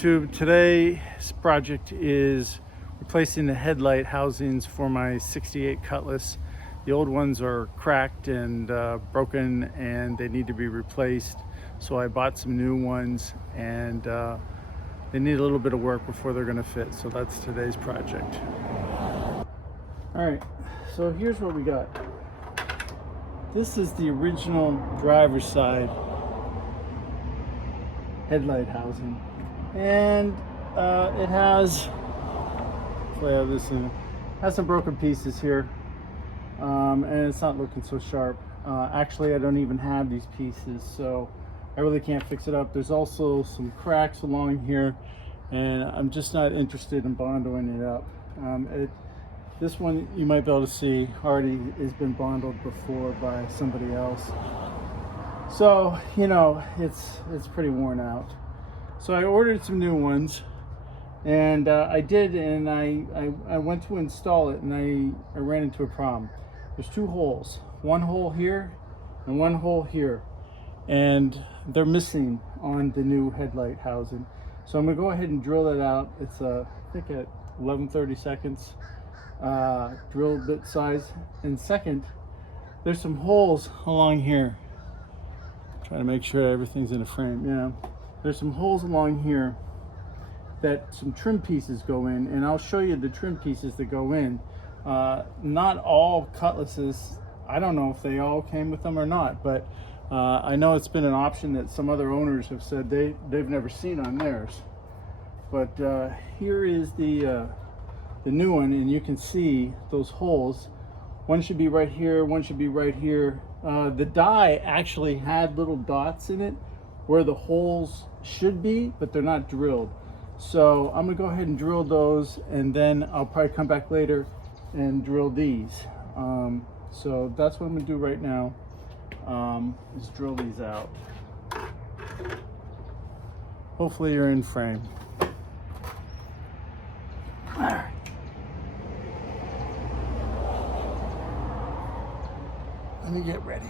YouTube. Today's project is replacing the headlight housings for my 68 Cutlass. The old ones are cracked and broken and they need to be replaced. So I bought some new ones and they need a little bit of work before they're going to fit. So that's today's project. Alright, so here's what we got. This is the original driver's side headlight housing, and it has, hopefully I have this in, has some broken pieces here, and it's not looking so sharp. Actually, I don't even have these pieces, so I really can't fix it up. There's also some cracks along here, and I'm just not interested in bondoing it up. This one you might be able to see already has been bonded before by somebody else. So, you know, it's pretty worn out. So I ordered some new ones, and I did, and I went to install it, and I ran into a problem. There's two holes, one hole here and one hole here, and they're missing on the new headlight housing. So I'm gonna go ahead and drill that out. It's I think at 11:30 seconds drill bit size. And second, there's some holes along here. Trying to make sure everything's in a frame. Yeah, there's some holes along here that some trim pieces go in, and I'll show you the trim pieces that go in. Not all Cutlasses, I don't know if they all came with them or not, but I know it's been an option that some other owners have said they've never seen on theirs. But here is the new one, and you can see those holes. One should be right here, one should be right here. The die actually had little dots in it where the holes should be, but they're not drilled. So I'm gonna go ahead and drill those, and then I'll probably come back later and drill these. So that's what I'm gonna do right now, is drill these out. Hopefully you're in frame. All right. Let me get ready.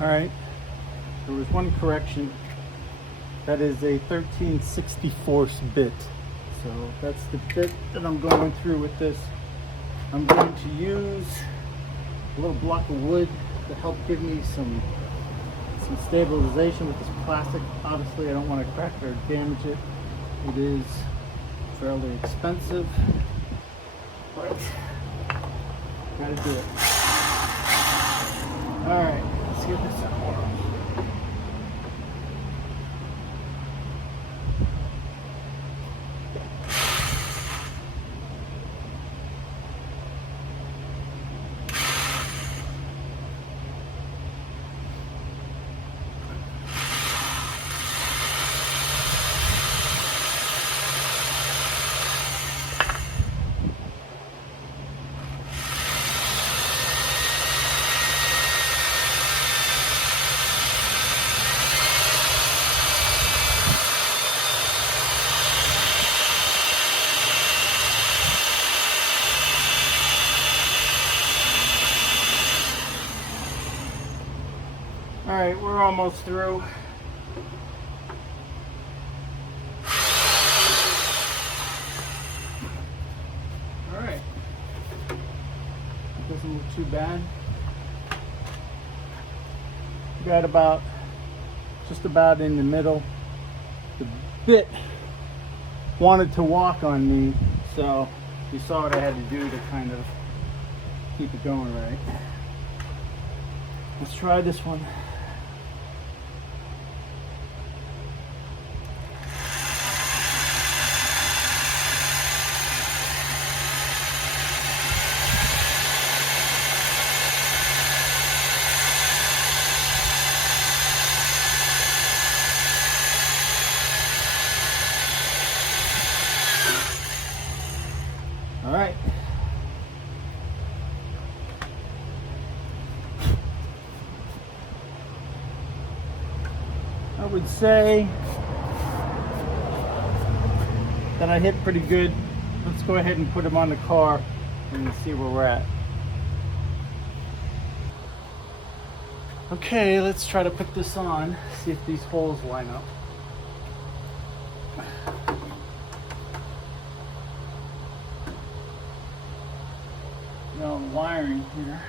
All right, there was one correction. That is a 13/64 bit. So that's the bit that I'm going through with this. I'm going to use a little block of wood to help give me some stabilization with this plastic. Obviously, I don't want to crack it or damage it. It is fairly expensive, but gotta do it. All right, let's get this out. All right, we're almost through. All right, it doesn't look too bad. Got just about in the middle. The bit wanted to walk on me, so you saw what I had to do to kind of keep it going right. Let's try this one. All right. I would say that I hit pretty good. Let's go ahead and put them on the car and see where we're at. Okay, let's try to put this on, see if these holes line up. all the wiring here.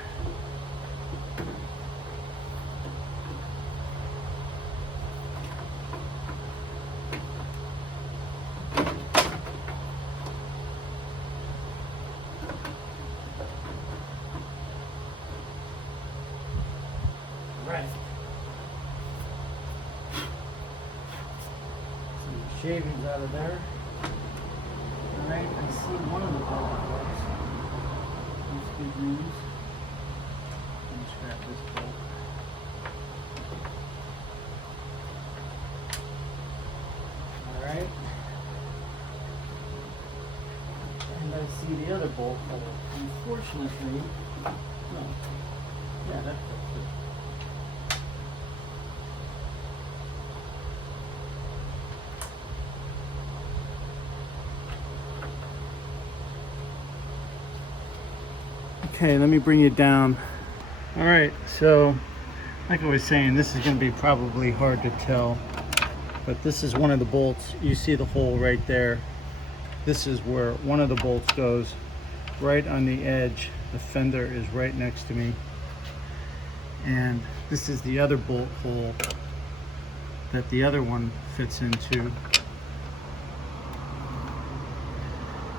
Right. Some shavings out of there. Alright, I see one of the bolt holes. That's good news. Let me scrap this bolt. Alright. And I see the other bolt hole. Unfortunately, no. Yeah, that fits it. Okay, let me bring you down. All right, so like I was saying, this is going to be probably hard to tell, but this is one of the bolts. You see the hole right there. This is where one of the bolts goes, right on the edge. The fender is right next to me. And this is the other bolt hole that the other one fits into.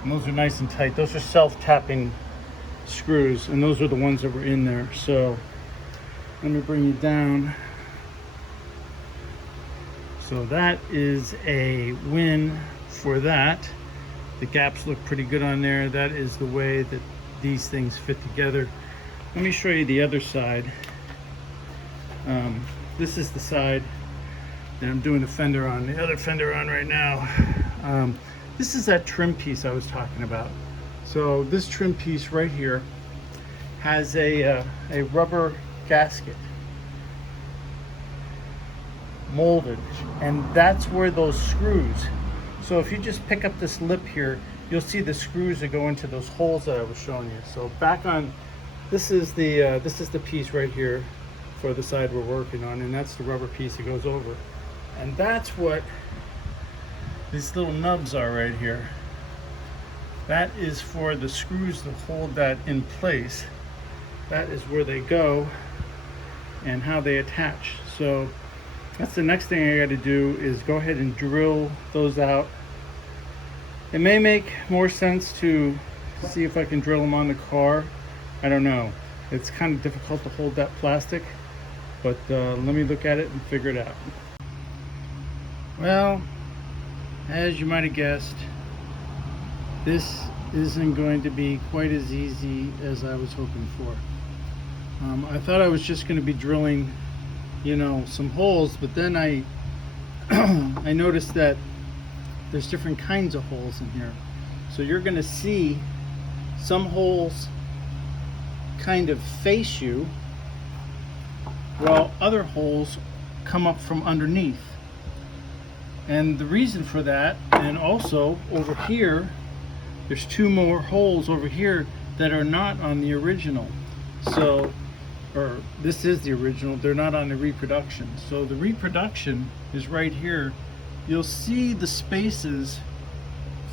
And those are nice and tight. Those are self-tapping screws, and those are the ones that were in there. So let me bring you down. So that is a win for that. The gaps look pretty good on there. That is the way that these things fit together. Let me show you the other side. This is the side that I'm doing the fender on, the other fender on right now. This is that trim piece I was talking about. So this trim piece right here has a rubber gasket molded, and that's where those screws. So if you just pick up this lip here, you'll see the screws that go into those holes that I was showing you. So back on, this is the piece right here for the side we're working on, and that's the rubber piece that goes over. And that's what these little nubs are right here. That is for the screws that hold that in place. That is where they go and how they attach. So that's the next thing I got to do, is go ahead and drill those out. It may make more sense to see if I can drill them on the car. I don't know. It's kind of difficult to hold that plastic, but let me look at it and figure it out. Well, as you might have guessed, this isn't going to be quite as easy as I was hoping for. I thought I was just going to be drilling, you know, some holes, but then I I noticed that there's different kinds of holes in here. So you're going to see some holes kind of face you, while other holes come up from underneath. And the reason for that, and also over here, there's two more holes over here that are not on the original. So, or this is the original, they're not on the reproduction. So the reproduction is right here. You'll see the spaces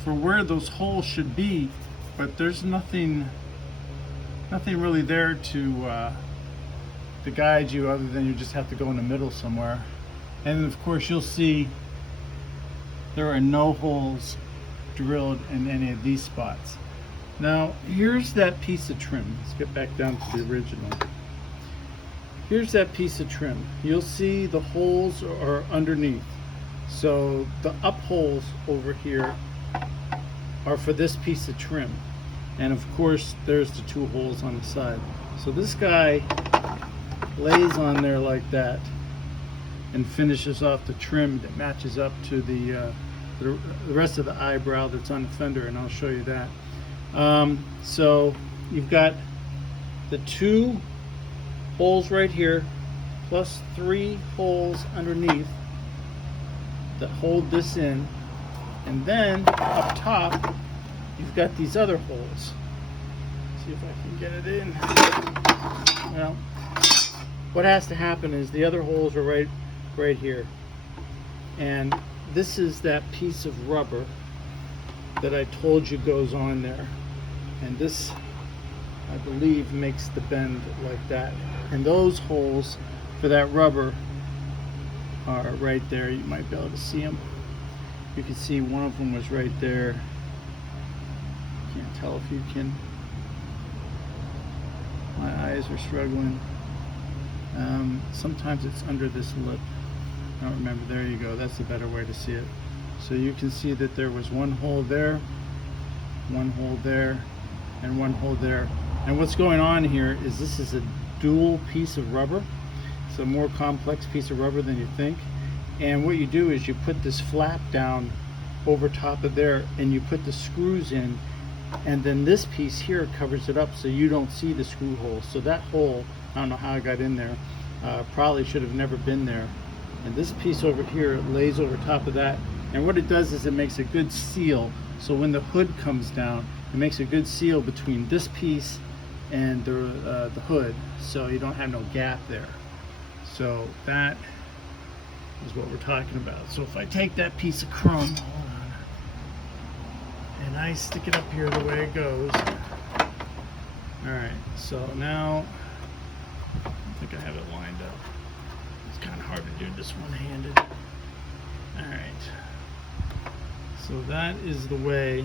for where those holes should be, but there's nothing really there to guide you, other than you just have to go in the middle somewhere. And of course you'll see there are no holes drilled in any of these spots. Now here's that piece of trim. Let's get back down to the original. Here's that piece of trim. You'll see the holes are underneath. So the up holes over here are for this piece of trim. And of course there's the two holes on the side. So this guy lays on there like that and finishes off the trim that matches up to the rest of the eyebrow that's on the fender, and I'll show you that. So you've got the two holes right here, plus three holes underneath that hold this in, and then up top you've got these other holes. See if I can get it in. Well, what has to happen is the other holes are right here, and this is that piece of rubber that I told you goes on there. And this I believe, makes the bend like that. And those holes for that rubber are right there. You might be able to see them. You can see one of them was right there. Can't tell if you can. My eyes are struggling. Sometimes it's under this lip. I don't remember. There you go. That's a better way to see it. So you can see that there was one hole there, one hole there, and one hole there. And what's going on here is this is a dual piece of rubber. It's a more complex piece of rubber than you think. And what you do is you put this flap down over top of there, and you put the screws in, and then this piece here covers it up so you don't see the screw hole. So that hole, I don't know how it got in there, probably should have never been there. And this piece over here lays over top of that, and what it does is it makes a good seal. So when the hood comes down, it makes a good seal between this piece and the hood, so you don't have no gap there. So that is what we're talking about. So if I take that piece of chrome, hold on, and I stick it up here the way it goes. Alright, so now I think I have it lined up. It's kind of hard to do this one-handed. Alright, so that is the way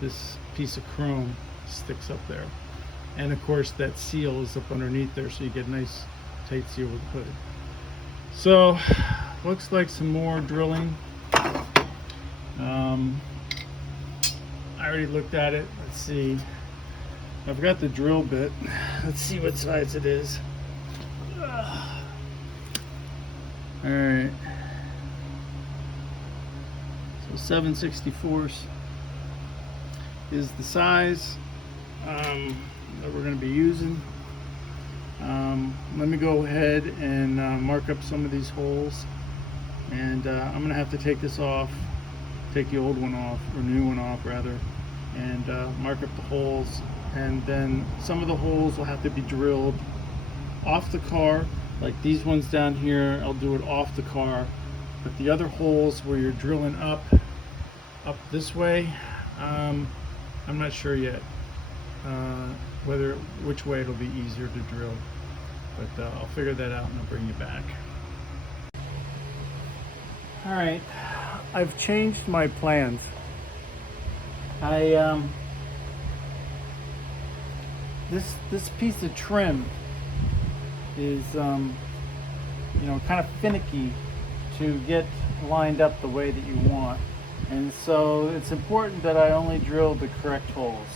this piece of chrome sticks up there. And of course that seal is up underneath there, so you get a nice tight seal with the hood. So looks like some more drilling. I already looked at it. Let's see. I've got the drill bit. Let's see what size it is. Alright. So 7/64 is the size that we're going to be using. Let me go ahead and mark up some of these holes, and I'm going to have to take this off, take the old one off, or new one off rather, and mark up the holes. And then some of the holes will have to be drilled off the car, like these ones down here. I'll do it off the car, but the other holes where you're drilling up this way, I'm not sure yet which way it'll be easier to drill, but I'll figure that out and I'll bring you back. All right, I've changed my plans. This piece of trim is kind of finicky to get lined up the way that you want, and so it's important that I only drill the correct holes.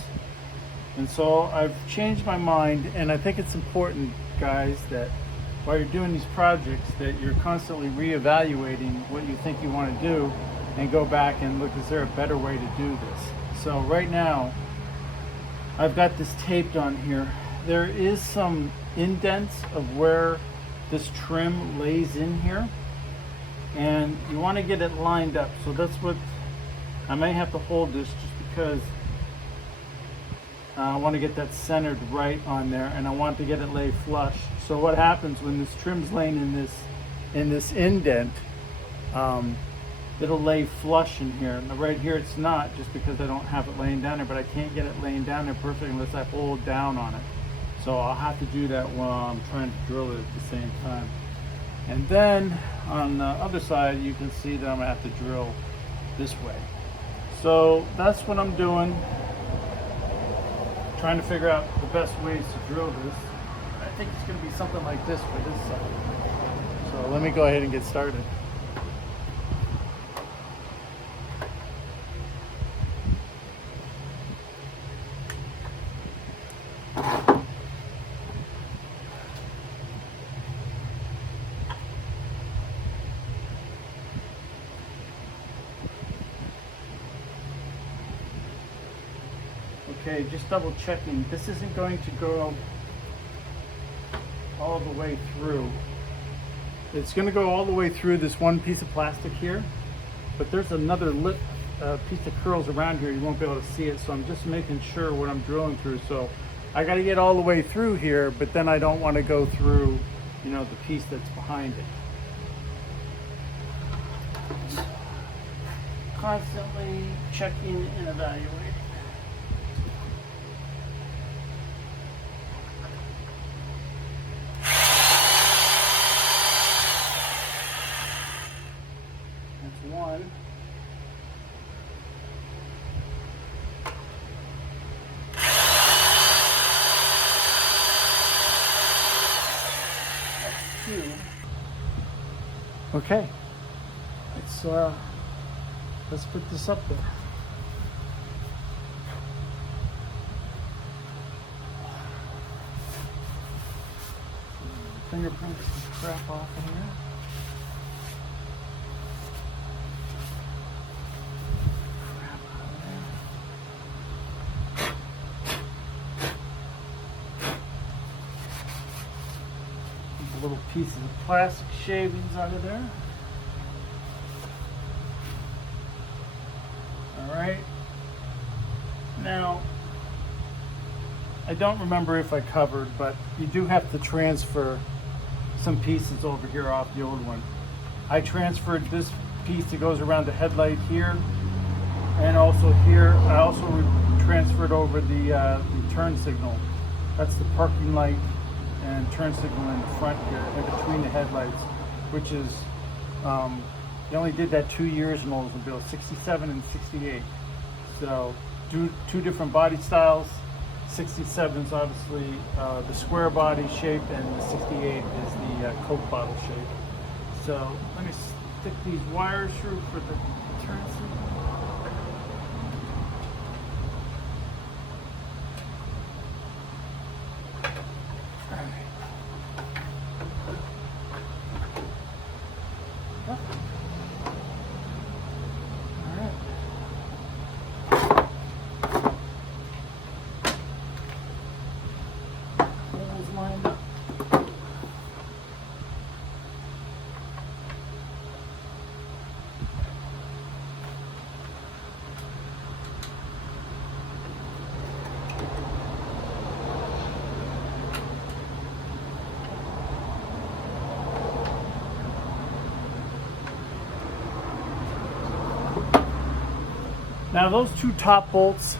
And so I've changed my mind, and I think it's important, guys, that while you're doing these projects, that you're constantly reevaluating what you think you want to do and go back and look, is there a better way to do this? So right now I've got this taped on here. There is some indents of where this trim lays in here, and you want to get it lined up. So that's what I may have to hold this, just because I want to get that centered right on there, and I want to get it laid flush. So what happens when this trim's laying in this indent, it'll lay flush in here. And right here it's not, just because I don't have it laying down there, but I can't get it laying down there perfectly unless I hold down on it. So I'll have to do that while I'm trying to drill it at the same time. And then on the other side, you can see that I'm gonna have to drill this way. So that's what I'm doing, trying to figure out the best ways to drill this. I think it's going to be something like this for this side. So let me go ahead and get started. Okay, just double checking. This isn't going to go all the way through. It's going to go all the way through this one piece of plastic here, but there's another lip piece that curls around here. You won't be able to see it, so I'm just making sure what I'm drilling through. So I got to get all the way through here, but then I don't want to go through, the piece that's behind it. Constantly checking and evaluating. Okay, let's put this up there. Fingerprint some crap off in here. Crap out of there. These little pieces of plastic shavings out of there. All right. Now, I don't remember if I covered, but you do have to transfer some pieces over here off the old one. I transferred this piece that goes around the headlight here, and also here. I also transferred over the turn signal. That's the parking light and turn signal in the front here, in between the headlights, which is, they only did that 2 years in Oldsmobile, 67 and 68. So two different body styles. 67 is obviously the square body shape, and the 68 is the Coke bottle shape. So let me stick these wires through for the turn signal. All right. All right. Lined up. Now those two top bolts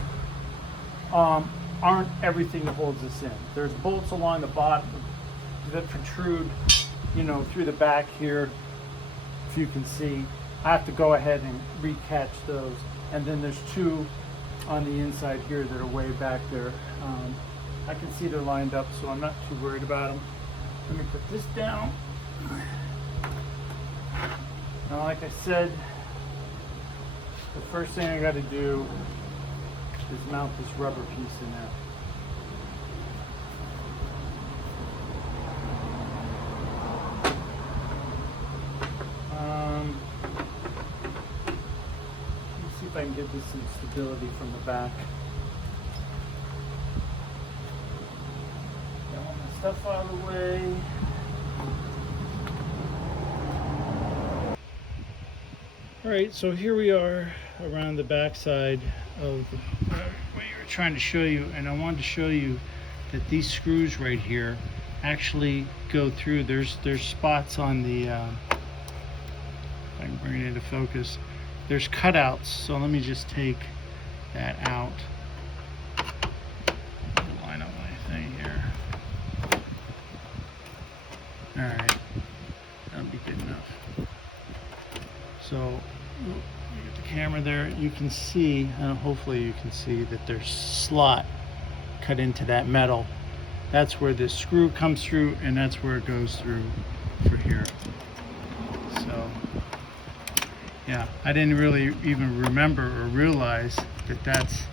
aren't everything that holds this in. There's bolts along the bottom that protrude, through the back here, if you can see. I have to go ahead and recatch those. And then there's two on the inside here that are way back there. I can see they're lined up, so I'm not too worried about them. Let me put this down. Now, like I said, the first thing I got to do is mount this rubber piece in there. Let's see if I can get this some stability from the back. Got all my stuff out of the way. All right, so here we are around the back side of what you were trying to show you, and I wanted to show you that these screws right here actually go through. There's spots on the, if I can bring it into focus, there's cutouts. So let me just take that out. Line up my thing here. All right, that'll be good enough. So you get the camera there, you can see, hopefully you can see that there's slot cut into that metal. That's where this screw comes through, and that's where it goes through for here. So yeah, I didn't really even remember or realize that that's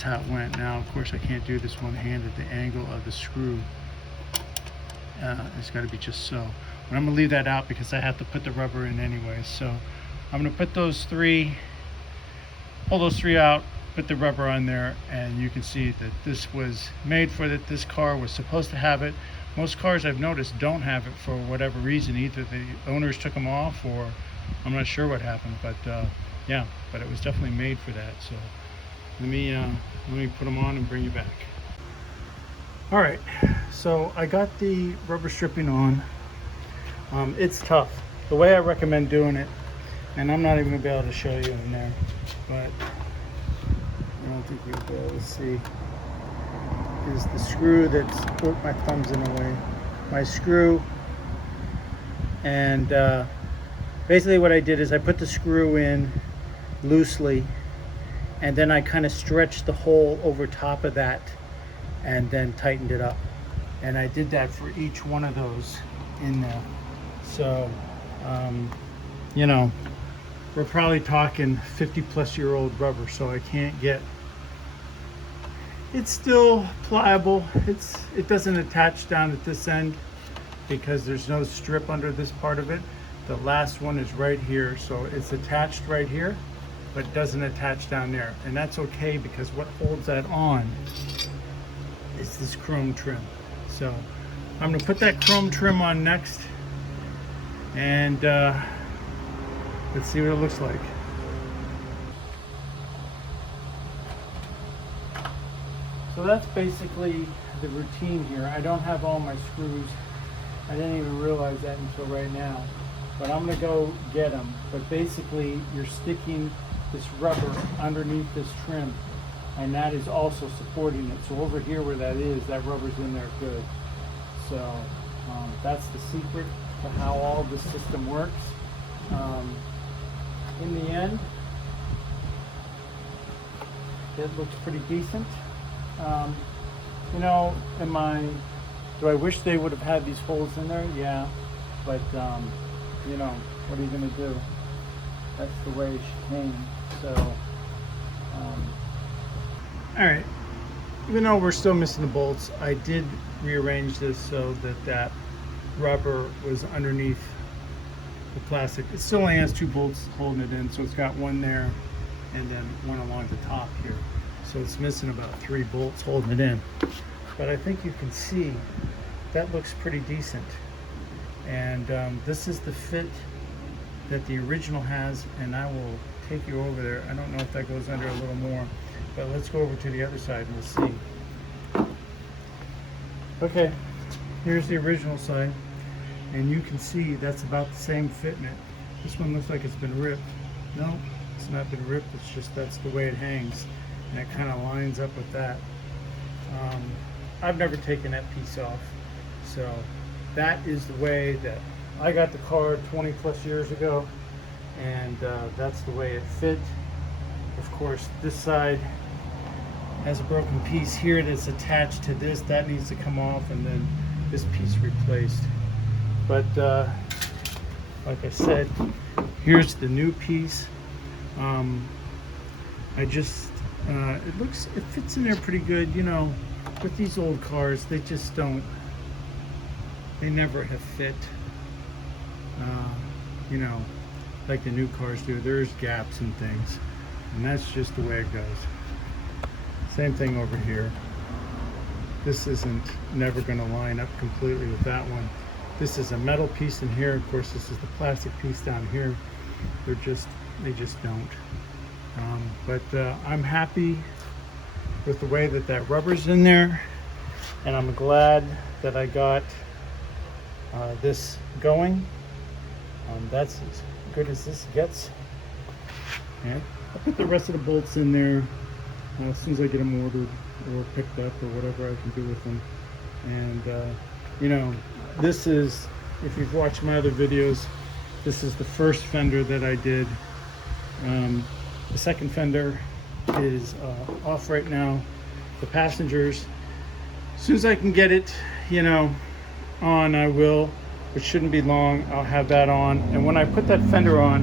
how it went. Now of course I can't do this one-handed. The angle of the screw it's got to be just so. But I'm gonna leave that out because I have to put the rubber in anyway. So I'm going to put pull those three out, put the rubber on there, and you can see that this was made for that. This car was supposed to have it. Most cars I've noticed don't have it for whatever reason. Either the owners took them off, or I'm not sure what happened. But yeah, but it was definitely made for that. So let me put them on and bring you back. All right, so I got the rubber stripping on. It's tough. The way I recommend doing it, and I'm not even going to be able to show you in there, but I don't think you'll be able to see, is the screw that's, oh, my thumb's in the way, my screw. And basically what I did is I put the screw in loosely, and then I kind of stretched the hole over top of that and then tightened it up. And I did that for each one of those in there. So you know, we're probably talking 50-plus-year-old rubber, so I can't get. It's still pliable. It doesn't attach down at this end because there's no strip under this part of it. The last one is right here, so it's attached right here, but doesn't attach down there. And that's okay because what holds that on is this chrome trim. So I'm gonna put that chrome trim on next, and let's see what it looks like. So that's basically the routine here. I don't have all my screws. I didn't even realize that until right now. But I'm gonna go get them. But basically, you're sticking this rubber underneath this trim, and that is also supporting it. So over here where that is, that rubber's in there good. So that's the secret to how all this system works. In the end, it looks pretty decent. You know, do I wish they would have had these holes in there? Yeah, but you know, what are you gonna do? That's the way she came. So, all right. Even though we're still missing the bolts, I did rearrange this so that that rubber was underneath the plastic. It still only has 2 bolts holding it in, so it's got one there and then one along the top here. So it's missing about 3 bolts holding it in. But I think you can see that looks pretty decent. And this is the fit that the original has, and I will take you over there. I don't know if that goes under a little more, but let's go over to the other side and we'll see. Okay, here's the original side, and you can see that's about the same fitment. This one looks like it's been ripped. No, it's not been ripped, it's just that's the way it hangs, and it kind of lines up with that. I've never taken that piece off, so that is the way that I got the car 20-plus years ago, and that's the way it fit. Of course, this side has a broken piece here that's attached to this. That needs to come off, and then this piece replaced. But like I said, here's the new piece. It fits in there pretty good. You know, with these old cars, they just don't, they never have fit, you know, like the new cars do. There's gaps and things, and that's just the way it goes. Same thing over here. This isn't never going to line up completely with that one. This is a metal piece in here. Of course, this is the plastic piece down here. They just don't. But I'm happy with the way that that rubber's in there, and I'm glad that I got this going. That's as good as this gets. And I'll put the rest of the bolts in there as soon as I get them ordered or picked up or whatever I can do with them. And you know, this is, if you've watched my other videos, this is the first fender that I did. The second fender is off right now. The passengers, as soon as I can get it, you know, on, I will. It shouldn't be long. I'll have that on, and when I put that fender on,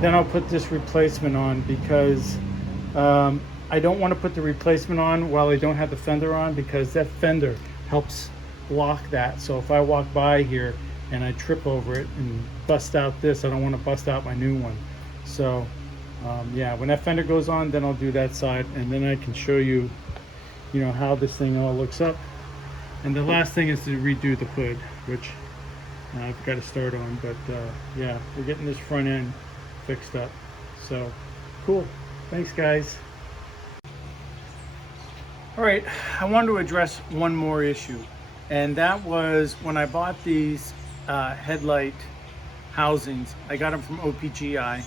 then I'll put this replacement on, because I don't want to put the replacement on while I don't have the fender on, because that fender helps block that. So if I walk by here and I trip over it and bust out this, I don't want to bust out my new one. So yeah, when that fender goes on, then I'll do that side, and then I can show you, you know, how this thing all looks up. And the last thing is to redo the hood, which I've got to start on. But yeah, we're getting this front end fixed up. So cool. Thanks, guys. All right, I wanted to address one more issue, and that was when I bought these headlight housings. I got them from OPGI.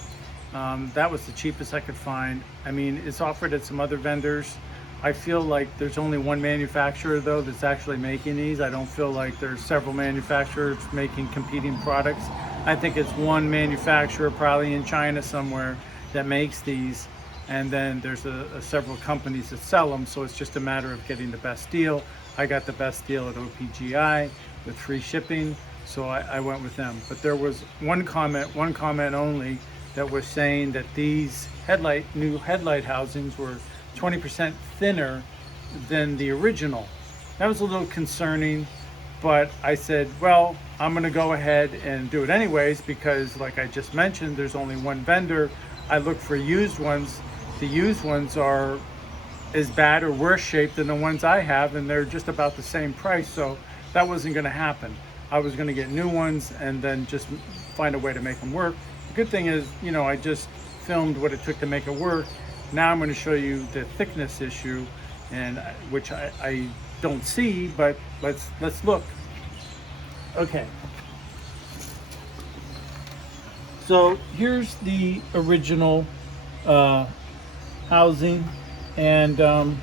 That was the cheapest I could find. I mean, it's offered at some other vendors. I feel like there's only one manufacturer though that's actually making these. I don't feel like there's several manufacturers making competing products. I think it's one manufacturer, probably in China somewhere, that makes these, and then there's several companies that sell them, so it's just a matter of getting the best deal. I got the best deal at OPGI with free shipping. So I went with them. But there was one comment only, that was saying that these new headlight housings were 20% thinner than the original. That was a little concerning, but I said, well, I'm gonna go ahead and do it anyways, because like I just mentioned, there's only one vendor. I look for used ones. The used ones are as bad or worse shape than the ones I have, and they're just about the same price, so that wasn't gonna happen. I was gonna get new ones and then just find a way to make them work. The good thing is, you know, I just filmed what it took to make it work. Now I'm gonna show you the thickness issue, and which I don't see, but let's look. Okay. So here's the original housing, and I'm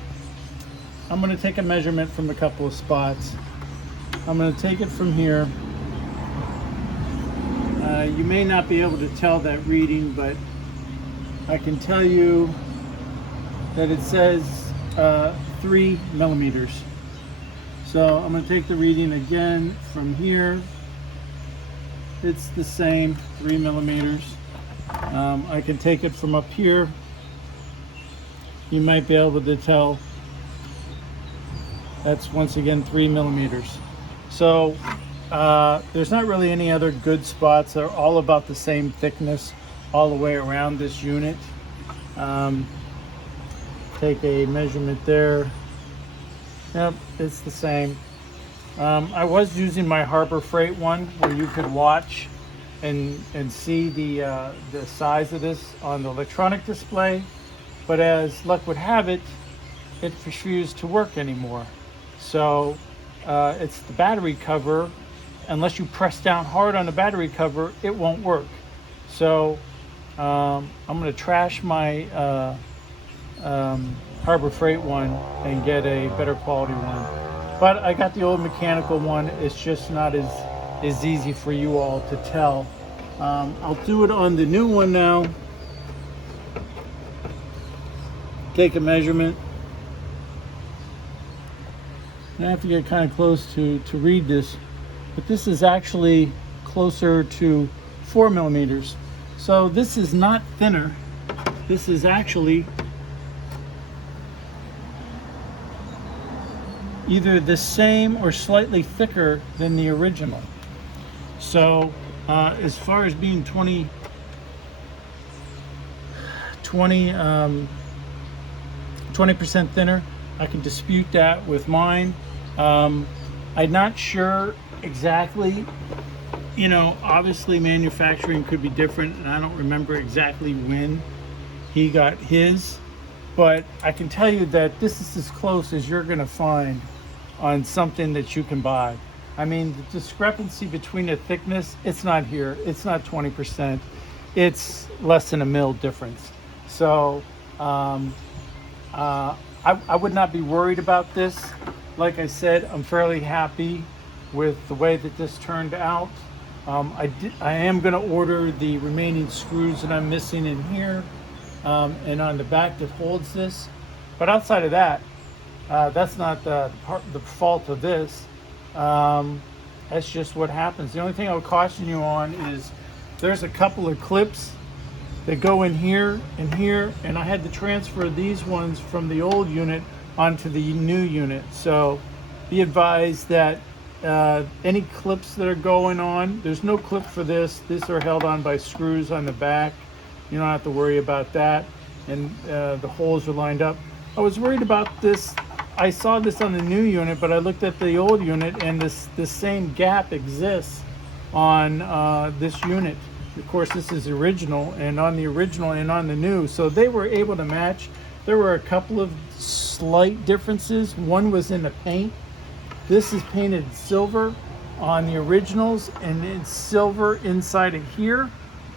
going to take a measurement from a couple of spots. I'm going to take it from here. You may not be able to tell that reading, but I can tell you that it says 3 millimeters. So I'm going to take the reading again from here. It's the same, 3 millimeters. I can take it from up here. You might be able to tell that's once again 3 millimeters. So there's not really any other good spots. They're all about the same thickness all the way around this unit. Take a measurement there. Yep, it's the same. I was using my Harbor Freight one, where you could watch and see the size of this on the electronic display, but as luck would have it, it refused to work anymore. So it's the battery cover. Unless you press down hard on the battery cover, it won't work. So I'm going to trash my Harbor Freight one and get a better quality one. But I got the old mechanical one. It's just not as easy for you all to tell. I'll do it on the new one now. Take a measurement. I have to get kind of close to read this, but this is actually closer to 4 millimeters. So this is not thinner. This is actually either the same or slightly thicker than the original. So as far as being 20% thinner, I can dispute that with mine. I'm not sure exactly, you know, obviously manufacturing could be different, and I don't remember exactly when he got his, but I can tell you that this is as close as you're gonna find on something that you can buy. I mean, the discrepancy between the thickness, it's not here. It's not 20%. It's less than a mil difference. So I would not be worried about this. Like I said, I'm fairly happy with the way that this turned out. I am going to order the remaining screws that I'm missing in here and on the back that holds this. But outside of that, that's not the fault of this. That's just what happens. The only thing I would caution you on is there's a couple of clips that go in here and here, and I had to transfer these ones from the old unit onto the new unit. So be advised that any clips that are going on, there's no clip for this. These are held on by screws on the back. You don't have to worry about that. And the holes are lined up. I was worried about this. I saw this on the new unit, but I looked at the old unit, and this same gap exists on this unit. Of course, this is original, and on the original and on the new, so they were able to match. There were a couple of slight differences. One was in the paint. This is painted silver on the originals, and it's silver inside of here.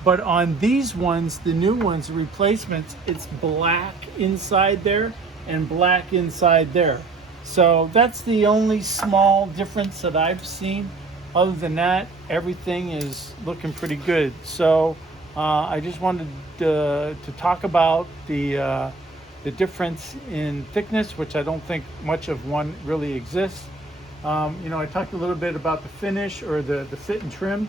But on these ones, the new ones, the replacements, it's black inside there and black inside there. So that's the only small difference that I've seen. Other than that, everything is looking pretty good. So I just wanted to talk about the difference in thickness, which I don't think much of one really exists. You know, I talked a little bit about the finish or the fit and trim.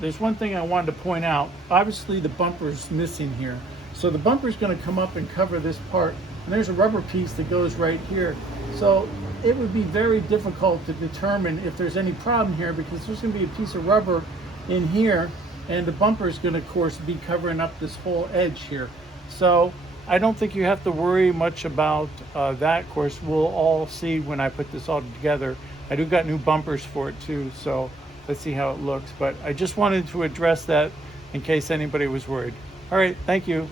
There's one thing I wanted to point out. Obviously the bumper's missing here. So the bumper's going to come up and cover this part, and there's a rubber piece that goes right here. So it would be very difficult to determine if there's any problem here, because there's going to be a piece of rubber in here, and the bumper is going to, of course, be covering up this whole edge here. So I don't think you have to worry much about that. Of course, we'll all see when I put this all together. I do got new bumpers for it too, so let's see how it looks. But I just wanted to address that in case anybody was worried. All right, thank you.